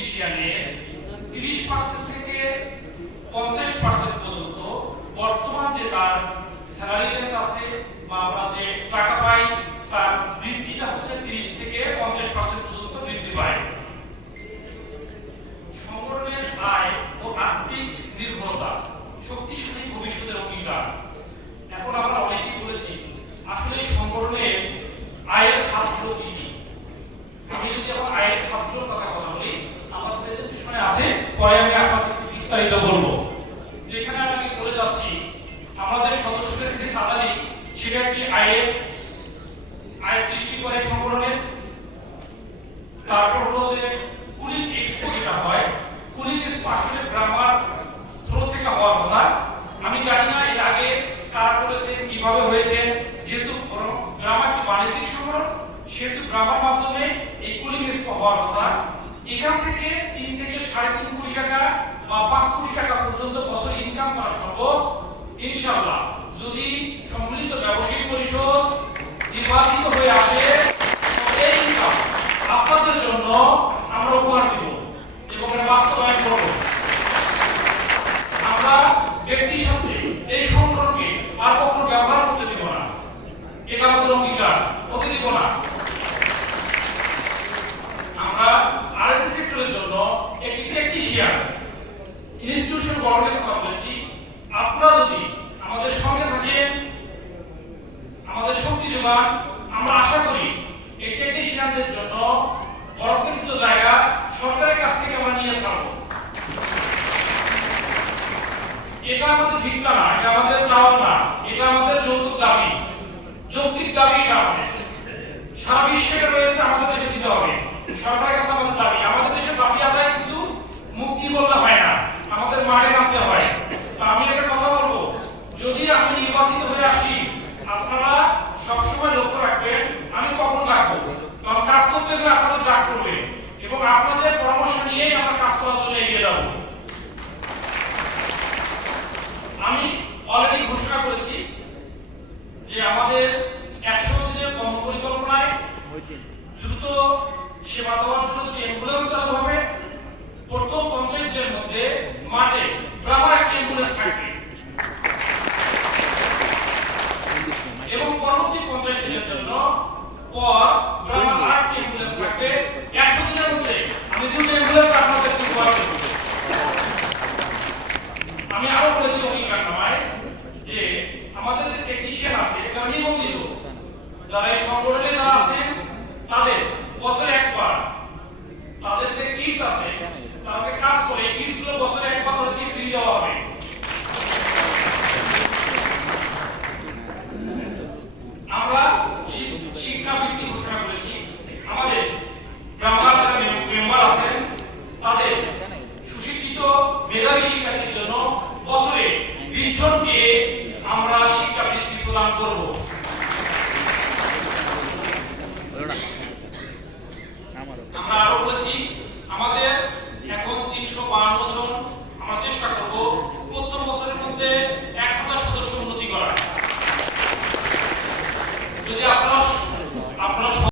টেকনিশিয়ানে 30% থেকে 50% পর্যন্ত বর্তমান যে তার স্যালারি রেঞ্জ আছে বা আমরা যে টাকা পাই তার বৃদ্ধিটা হচ্ছে 30 থেকে 50% পর্যন্ত বৃদ্ধি পায়। সংগঠনের আয় ও আর্থিক নির্ভরতা শক্তিশালী ভবিষ্যতের অঙ্গীকার। এখন আমরা অনেকেই বলেছি আসলে সংগঠনের আয়ের খাতগুলো কি কি। আমি যদি এখন আয়ের খাতগুলোর কথা বলি, আমার প্রেজেন্টেশনে আছে, পরে আমি আপনাদেরকে বিস্তারিত বলবো। যেখানে আমি বলে যাচ্ছি আমাদের সদস্যদের যে সালারি সেটা একটি আয় সৃষ্টি করে সংগঠনের। তারপর হলো যে কুলিং এক্সপো যেটা হয়, কুলিং এক্সপো আসলে গ্রামার থ্রো থেকে হওয়ার কথা। আমি জানি না এর আগে কারা করেছে, কিভাবে হয়েছে। যেহেতু গ্রামার একটি বাণিজ্যিক সংগঠন, সেহেতু গ্রামার মাধ্যমে এই কুলিং এক্সপো হওয়ার কথা। এখান থেকে 3 থেকে 3.5 কোটি টাকা বা 5 কোটি টাকা পর্যন্ত বছরে ইনকাম করা সম্ভব ইনশাআল্লাহ, যদি সম্মিলিত ব্যবসায়িক পরিষদ নির্বাচিত হয়ে আসে। এই ইনকাম আপনাদের জন্য আমরা উপহার দিব এবং এটা বাস্তবায়ন করব। আমরা ব্যক্তির সাথে এই সংগঠনকে আর কখনো ব্যবহার করতে দিব না, এটা আমাদের অঙ্গীকার, হতে দিব না। আমরা আরএসএস সেক্টরের জন্য একটি টেকনিশিয়ান ইনস্টিটিউশন গঠনের কথা বলেছি। আপনারা যদি আমাদের সঙ্গে থাকেন, আমাদের শক্তি যোগান, আমরা আশা করি এই টেকনিশিয়ানদের জন্য বরাদ্দকৃত জায়গা সরকারের কাছ থেকে আমরা নিয়ে ছাড়ব। এটা আমাদের ভিক্ষা না, এটা আমাদের চাওয়া না, এটা আমাদের যৌক্তিক দাবি। যৌক্তিক দাবি এটা আমাদের সারা বিশ্বে রয়েছে, আমাদের দেশে দিতে হবে। সরকারের কাছে আমাদের দাবি, আমাদের দেশের দাবি আদায় কিন্তু মুক্তি বললে হয় না, আমাদের মাঠে নামতে হয়। তো আমি একটা কথা বলবো, যদি আমি নির্বাচিত হয়ে আসি, আপনারা সবসময় লক্ষ্য রাখবেন আমি কখন ডাকবো, কারণ কাজ করতে গেলে আপনাদের ডাক করবে এবং আপনাদের পরামর্শ নিয়েই আমরা কাজ করার জন্য এগিয়ে যাব। আমি অলরেডি ঘোষণা করেছি যে আমাদের 100 দিনের কর্মপরিকল্পনায় দ্রুত সেবা দেওয়ার জন্য যদি অ্যাম্বুলেন্স চালু হবে, প্রথম 50 দিনের মধ্যে মাঠে গ্রামের একটি অ্যাম্বুলেন্স থাকবে এবং পরবর্তী 50 দিনের জন্য পর গ্রামের আরেকটি অ্যাম্বুলেন্স থাকবে। 100 দিনের মধ্যে আমি 2টি অ্যাম্বুলেন্স আপনাদেরকে উপহার দেব। আমি আরো বলেছি অঙ্গীকারনামায় যে আমাদের যে টেকনিশিয়ান আছে যারা নিবন্ধিত, যারা এই সংগঠনে যারা আছেন, তাদের বছরে একবার তাদের যে কিটস আছে, তারা যে কাজ করে কিটস গুলো বছরে একবার তাদেরকে ফ্রি দেওয়া হবে। আমরা শিক্ষাবৃত্তি ঘোষণা করেছি। আমাদের গ্রামার যারা মেম্বার আছেন তাদের সুশিক্ষিত মেধাবী শিক্ষার্থীর জন্য বছরে 20 জনকে আমরা শিক্ষাবৃত্তি প্রদান করব।